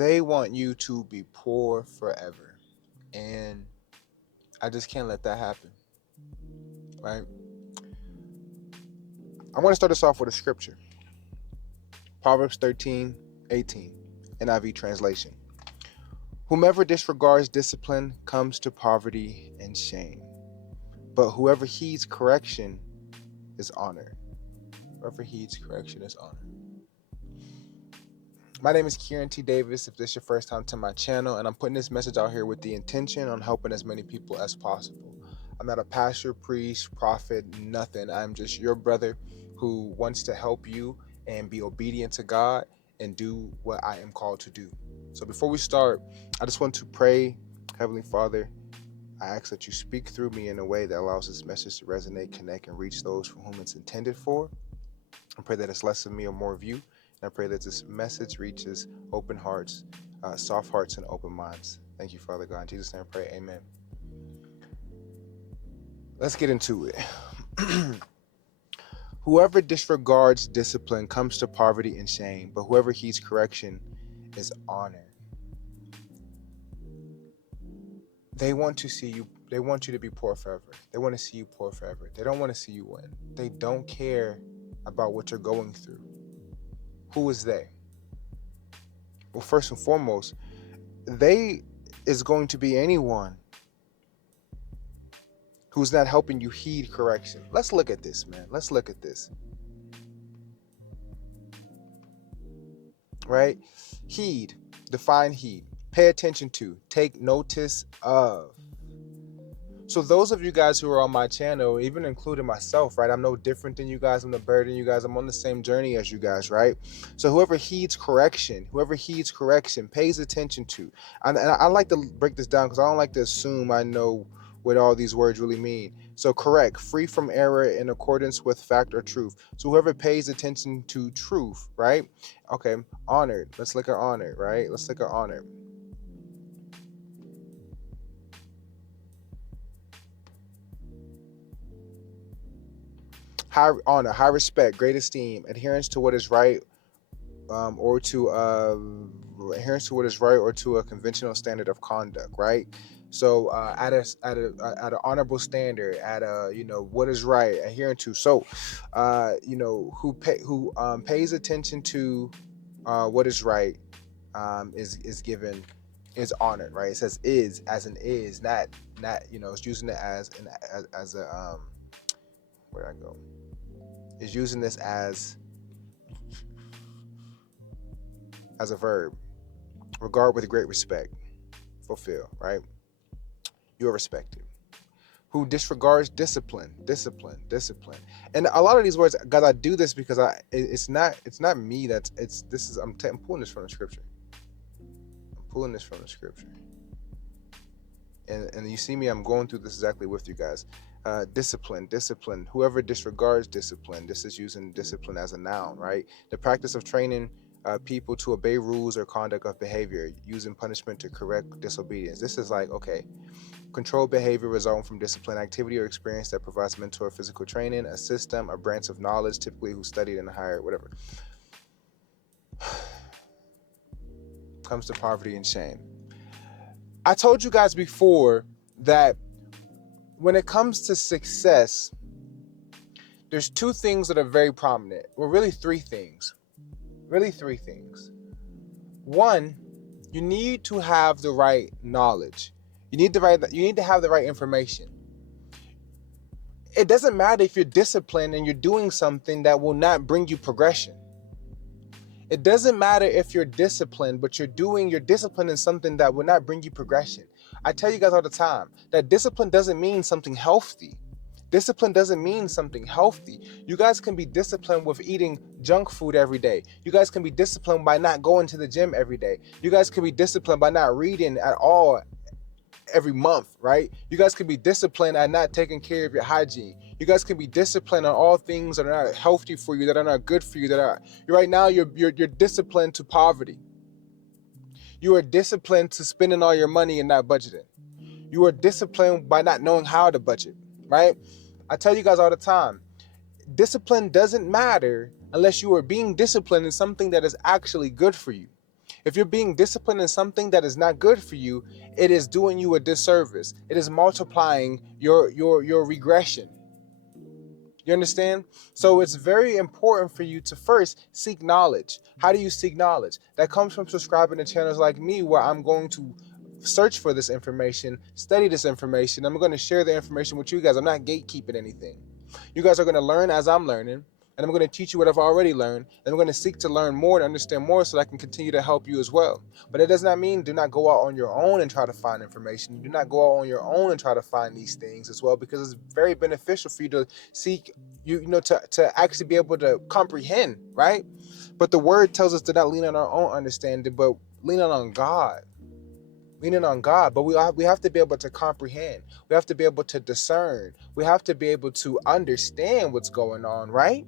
They want you to be poor forever. And I just can't let that happen. Right? I want to start us off with a scripture. Proverbs 13:18, NIV translation. Whomever disregards discipline comes to poverty and shame, but whoever heeds correction is honored. Whoever heeds correction is honored. My name is Kieran T. Davis, if this is your first time to my channel, and I'm putting this message out here with the intention on helping as many people as possible. I'm not a pastor, priest, prophet, nothing. I'm just your brother who wants to help you and be obedient to God and do what I am called to do. So before we start, I just want to pray. Heavenly Father, I ask that you speak through me in a way that allows this message to resonate, connect, and reach those for whom it's intended for. I pray that it's less of me or more of you. And I pray that this message reaches open hearts, soft hearts, and open minds. Thank you, Father God. In Jesus' name I pray, amen. Let's get into it. Whoever disregards discipline comes to poverty and shame, but whoever heeds correction is honored. They want you to be poor forever. They want to see you poor forever. They don't want to see you win. They don't care about what you're going through. Who is they? Well, first and foremost, they is going to be anyone who's not helping you heed correction. Let's look at this, man. Let's look at this. Right? Heed. Define heed. Pay attention to. Take notice of. So those of you guys who are on my channel, even including myself, right? I'm no different than you guys. I'm no better than you guys. I'm on the same journey as you guys, right? So whoever heeds correction, pays attention to. And I like to break this down because I don't like to assume I know what all these words really mean. So correct, free from error, in accordance with fact or truth. So whoever pays attention to truth, right? Okay, honored. Let's look at honored, right? Let's look at honored. High honor, high respect, great esteem, adherence to what is right, or to a conventional standard of conduct, right? So at an honorable standard, at a what is right, adhering to. So who pays attention to what is right, is honored, right? It says is as an is, not it's using it as a where I go. Is using this as a verb. Regard with great respect. Fulfill, right? You are respected. Who disregards discipline. And a lot of these words, guys, I do this because it's not me. I'm pulling this from the scripture. And you see me, I'm going through this exactly with you guys. Discipline. Whoever disregards discipline. This is using discipline as a noun, right? The practice of training people to obey rules or conduct of behavior, using punishment to correct disobedience. This is like, okay, controlled behavior resulting from discipline, activity or experience that provides mental or physical training, a system, a branch of knowledge, typically who studied and hired, whatever. Comes to poverty and shame. I told you guys before that when it comes to success, there's two things that are very prominent. Well, really three things. One, you need to have the right knowledge. You need to have the right information. It doesn't matter if you're disciplined and you're doing something that will not bring you progression. It doesn't matter if you're disciplined, but you're discipline in something that will not bring you progression. I tell you guys all the time that discipline doesn't mean something healthy. You guys can be disciplined with eating junk food every day. You guys can be disciplined by not going to the gym every day. You guys can be disciplined by not reading at all every month, right? You guys can be disciplined at not taking care of your hygiene. You guys can be disciplined on all things that are not healthy for you, that are not good for you, right now you're disciplined to poverty. You are disciplined to spending all your money and not budgeting. You are disciplined by not knowing how to budget, right? I tell you guys all the time, discipline doesn't matter unless you are being disciplined in something that is actually good for you. If you're being disciplined in something that is not good for you, it is doing you a disservice. It is multiplying your regression. You understand? So it's very important for you to first seek knowledge. How do you seek knowledge? That comes from subscribing to channels like me, where I'm going to search for this information, study this information. I'm going to share the information with you guys. I'm not gatekeeping anything. You guys are going to learn as I'm learning, and I'm going to teach you what I've already learned, and I'm going to seek to learn more and understand more so that I can continue to help you as well. But it does not mean do not go out on your own and try to find information. Do not go out on your own and try to find these things as well, because it's very beneficial for you to seek, to actually be able to comprehend, right? But the word tells us to not lean on our own understanding, but lean on God. Leaning on God, but we have to be able to comprehend. We have to be able to discern. We have to be able to understand what's going on, right?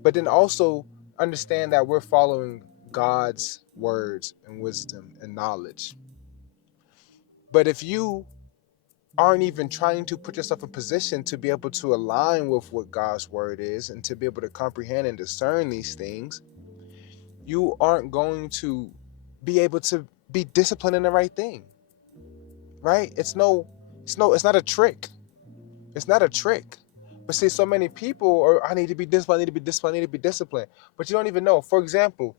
But then also understand that we're following God's words and wisdom and knowledge. But if you aren't even trying to put yourself in position to be able to align with what God's word is and to be able to comprehend and discern these things, you aren't going to be able to be disciplined in the right thing. Right? It's not a trick. It's not a trick. But see, so many people are, I need to be disciplined, I need to be disciplined, I need to be disciplined. But you don't even know. For example,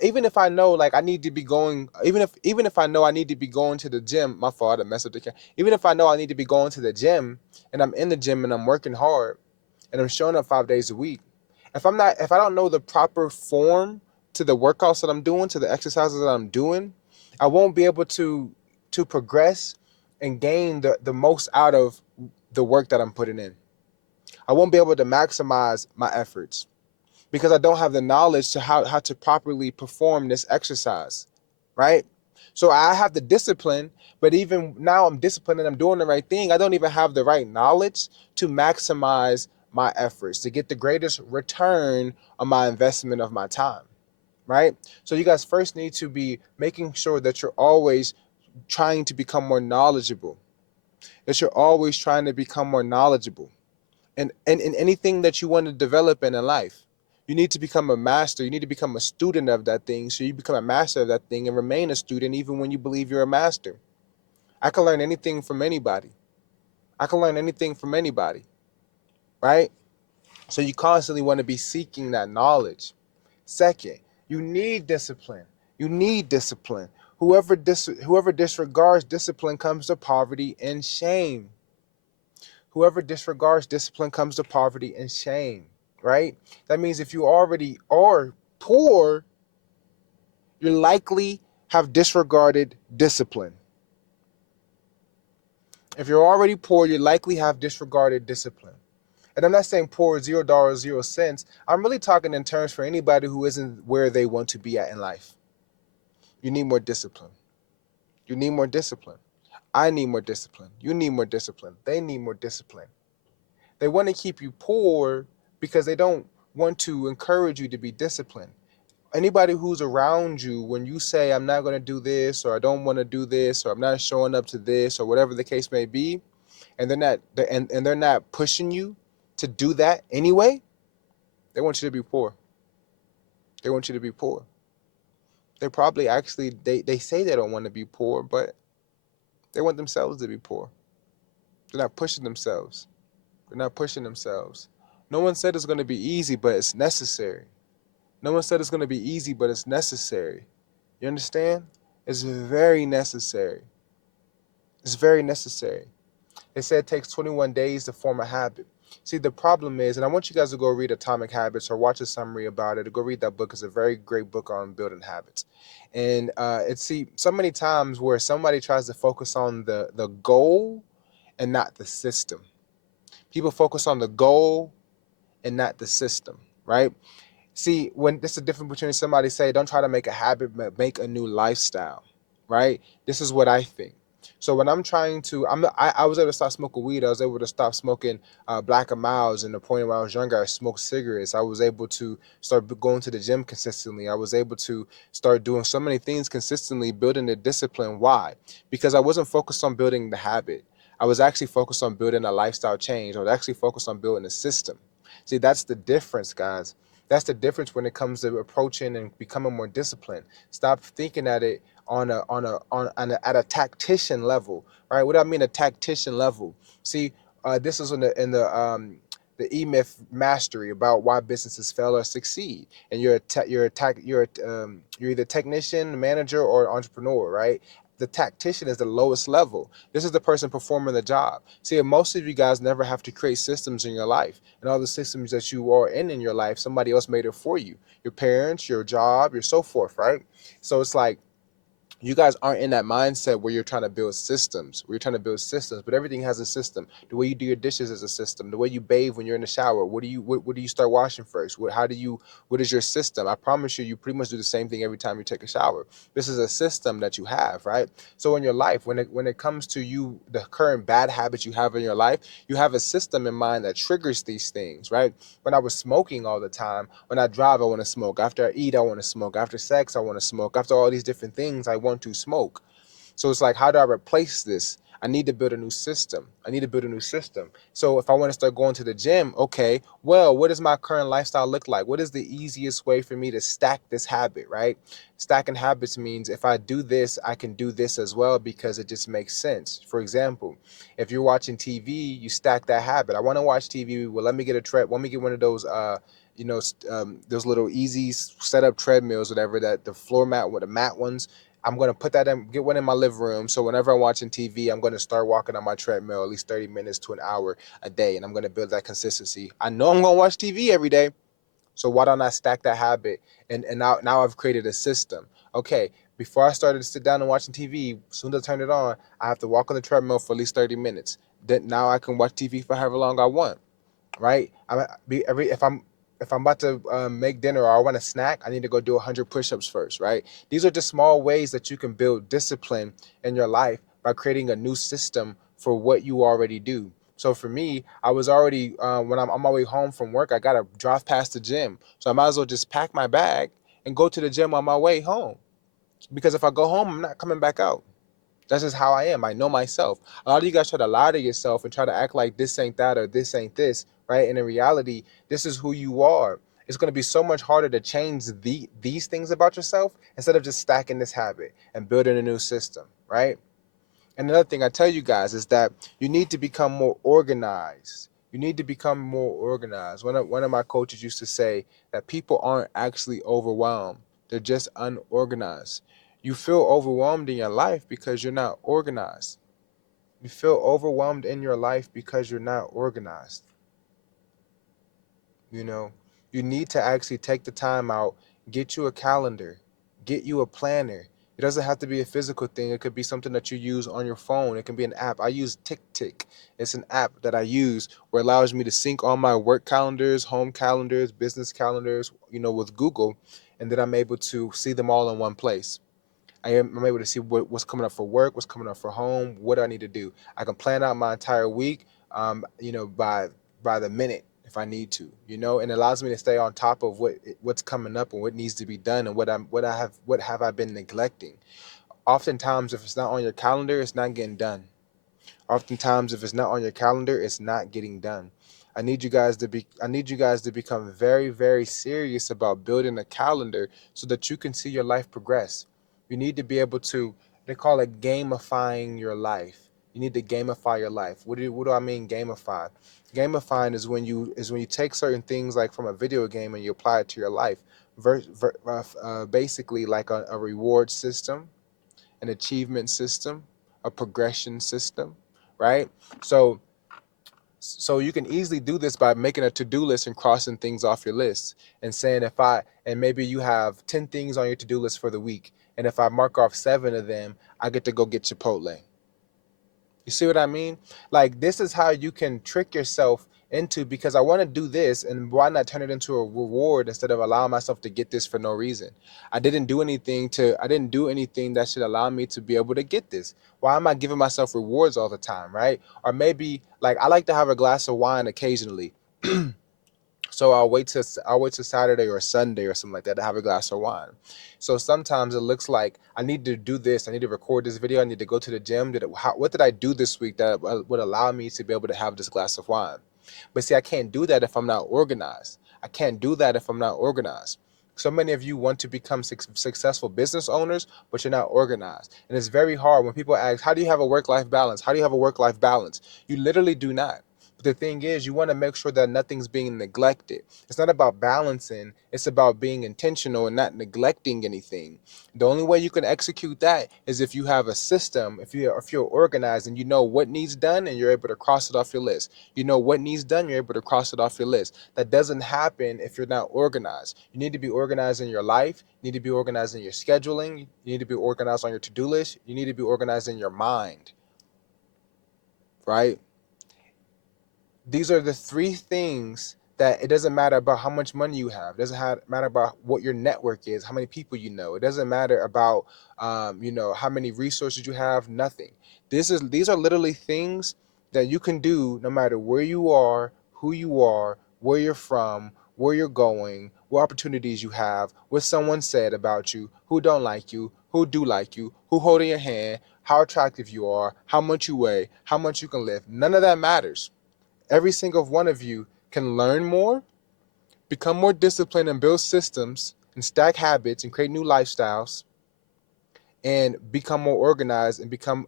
even if I know like I need to be going, even if I know I need to be going to the gym, my fault, I messed up the camera. Even if I know I need to be going to the gym and I'm in the gym and I'm working hard and I'm showing up 5 days a week, if I don't know the proper form to the workouts that I'm doing, to the exercises that I'm doing, I won't be able to progress and gain the most out of the work that I'm putting in. I won't be able to maximize my efforts because I don't have the knowledge to how to properly perform this exercise, right? So I have the discipline, but even now I'm disciplined and I'm doing the right thing. I don't even have the right knowledge to maximize my efforts, to get the greatest return on my investment of my time, right? So you guys first need to be making sure that you're always trying to become more knowledgeable, that you're always trying to become more knowledgeable. And in anything that you want to develop in life, you need to become a master. You need to become a student of that thing. So you become a master of that thing and remain a student even when you believe you're a master. I can learn anything from anybody. I can learn anything from anybody, right? So you constantly want to be seeking that knowledge. Second, you need discipline. You need discipline. Whoever disregards discipline comes to poverty and shame. Whoever disregards discipline comes to poverty and shame, right? That means if you already are poor, you likely have disregarded discipline. If you're already poor, you likely have disregarded discipline. And I'm not saying poor $0, 0 cents. I'm really talking in terms for anybody who isn't where they want to be at in life. You need more discipline. You need more discipline. I need more discipline. You need more discipline. They need more discipline. They want to keep you poor because they don't want to encourage you to be disciplined. Anybody who's around you, when you say, I'm not going to do this, or I don't want to do this, or I'm not showing up to this, or whatever the case may be, and they're not pushing you to do that anyway, they want you to be poor. They want you to be poor. They probably actually, they say they don't want to be poor, but they want themselves to be poor. They're not pushing themselves. They're not pushing themselves. No one said it's going to be easy, but it's necessary. No one said it's going to be easy, but it's necessary. You understand? It's very necessary. It's very necessary. They said it takes 21 days to form a habit. See, the problem is, and I want you guys to go read Atomic Habits or watch a summary about it, or go read that book. It's a very great book on building habits. And see, so many times where somebody tries to focus on the goal and not the system. People focus on the goal and not the system, right? See, when this is the difference between somebody say, don't try to make a habit, but make a new lifestyle, right? This is what I think. So when I'm trying to, I was able to stop smoking weed. I was able to stop smoking Black and Milds. And the point when I was younger, I smoked cigarettes. I was able to start going to the gym consistently. I was able to start doing so many things consistently, building the discipline. Why? Because I wasn't focused on building the habit. I was actually focused on building a lifestyle change. I was actually focused on building a system. See, that's the difference, guys. That's the difference when it comes to approaching and becoming more disciplined. Stop thinking at it at a tactician level, right? What do I mean a tactician level? See, this is the E-Myth mastery about why businesses fail or succeed. And you're either technician, manager, or entrepreneur, right? The tactician is the lowest level. This is the person performing the job. See, most of you guys never have to create systems in your life, and all the systems that you are in your life, somebody else made it for you. Your parents, your job, your so forth, right? So it's like you guys aren't in that mindset where you're trying to build systems, but everything has a system. The way you do your dishes is a system. The way you bathe when you're in the shower, what do you start washing first? What is your system? I promise you, you pretty much do the same thing every time you take a shower. This is a system that you have, right? So in your life, when it comes to you, the current bad habits you have in your life, you have a system in mind that triggers these things, right? When I was smoking all the time, when I drive, I want to smoke. After I eat, I want to smoke. After sex, I want to smoke. After all these different things, I want to smoke. So it's like, how do I replace this? I need to build a new system. So if I want to start going to the gym, okay, well, what does my current lifestyle look like? What is the easiest way for me to stack this habit, right? Stacking habits means if I do this, I can do this as well because it just makes sense. For example, if you're watching TV, you stack that habit. I want to watch TV. Well, let me get a tread. Let me get one of those those little easy setup treadmills, whatever, that the floor mat with the mat ones. I'm gonna put that in, get one in my living room. So whenever I'm watching TV, I'm gonna start walking on my treadmill at least 30 minutes to an hour a day, and I'm gonna build that consistency. I know I'm gonna watch TV every day, so why don't I stack that habit? And now I've created a system. Okay, before I started to sit down and watching TV, as soon as I turn it on, I have to walk on the treadmill for at least 30 minutes. Then now I can watch TV for however long I want, right? If I'm about to make dinner or I want a snack, I need to go do 100 push-ups first, right? These are just small ways that you can build discipline in your life by creating a new system for what you already do. So for me, I was already when I'm on my way home from work, I gotta drive past the gym, so I might as well just pack my bag and go to the gym on my way home. Because if I go home, I'm not coming back out. That's just how I am. I know myself. A lot of you guys try to lie to yourself and try to act like this ain't that or this ain't this, right? And in reality, this is who you are. It's going to be so much harder to change these things about yourself instead of just stacking this habit and building a new system, right? And another thing I tell you guys is that you need to become more organized. You need to become more organized. One of my coaches used to say that people aren't actually overwhelmed, they're just unorganized. You feel overwhelmed in your life because you're not organized. You feel overwhelmed in your life because you're not organized. You know, you need to actually take the time out, get you a calendar, get you a planner. It doesn't have to be a physical thing. It could be something that you use on your phone. It can be an app. I use TickTick. It's an app that I use where it allows me to sync all my work calendars, home calendars, business calendars, with Google, and then I'm able to see them all in one place. I'm able to see what's coming up for work, what's coming up for home, what do I need to do. I can plan out my entire week, by the minute if I need to, and it allows me to stay on top of what's coming up and what needs to be done and what have I been neglecting. Oftentimes, if it's not on your calendar, it's not getting done. Oftentimes, if it's not on your calendar, it's not getting done. I need you guys to become very, very serious about building a calendar so that you can see your life progress. You need to be able to, they call it gamifying your life. You need to gamify your life. What do I mean gamify? Gamifying is when you take certain things like from a video game and you apply it to your life. Basically like a reward system, an achievement system, a progression system, right? So so you can easily do this by making a to-do list and crossing things off your list and saying and maybe you have 10 things on your to-do list for the week, and if I mark off 7 of them, I get to go get Chipotle. You see what I mean? Like, this is how you can trick yourself into, because I want to do this, and why not turn it into a reward instead of allowing myself to get this for no reason? I didn't do anything that should allow me to be able to get this. Why am I giving myself rewards all the time, right? Or maybe like I like to have a glass of wine occasionally. So I'll wait till Saturday or Sunday or something like that to have a glass of wine. So sometimes it looks like I need to do this. I need to record this video. I need to go to the gym. What did I do this week that would allow me to be able to have this glass of wine? But see, I can't do that if I'm not organized. I can't do that if I'm not organized. So many of you want to become successful business owners, but you're not organized. And it's very hard when people ask, how do you have a work-life balance? How do you have a work-life balance? You literally do not. But the thing is, you want to make sure that nothing's being neglected. It's not about balancing, it's about being intentional and not neglecting anything. The only way you can execute that is if you have a system, if you're organized and you know what needs done and you're able to cross it off your list. You know what needs done, you're able to cross it off your list. That doesn't happen if you're not organized. You need to be organized in your life, you need to be organized in your scheduling, you need to be organized on your to-do list, you need to be organized in your mind, right? These are the three things that it doesn't matter about how much money you have. It doesn't matter about what your network is, how many people you know. It doesn't matter about how many resources you have. Nothing. These are literally things that you can do no matter where you are, who you are, where you're from, where you're going, what opportunities you have, what someone said about you, who don't like you, who do like you, who holding your hand, how attractive you are, how much you weigh, how much you can lift. None of that matters. Every single one of you can learn more, become more disciplined, and build systems and stack habits and create new lifestyles and become more organized and become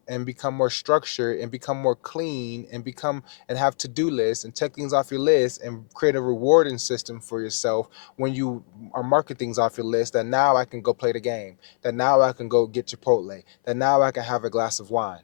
more structured and become more clean and become and have to-do lists and check things off your list and create a rewarding system for yourself when you are marking things off your list, that now I can go play the game, that now I can go get Chipotle, that now I can have a glass of wine.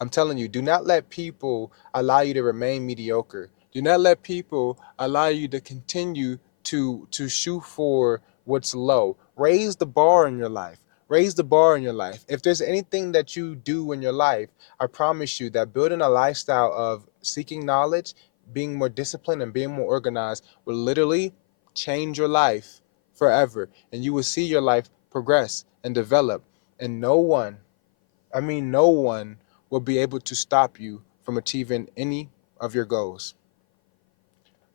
I'm telling you, do not let people allow you to remain mediocre. Do not let people allow you to continue to shoot for what's low. Raise the bar in your life. Raise the bar in your life. If there's anything that you do in your life, I promise you that building a lifestyle of seeking knowledge, being more disciplined, and being more organized will literally change your life forever. And you will see your life progress and develop. And no one will be able to stop you from achieving any of your goals.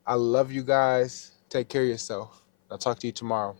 I love you guys. Take care of yourself. I'll talk to you tomorrow.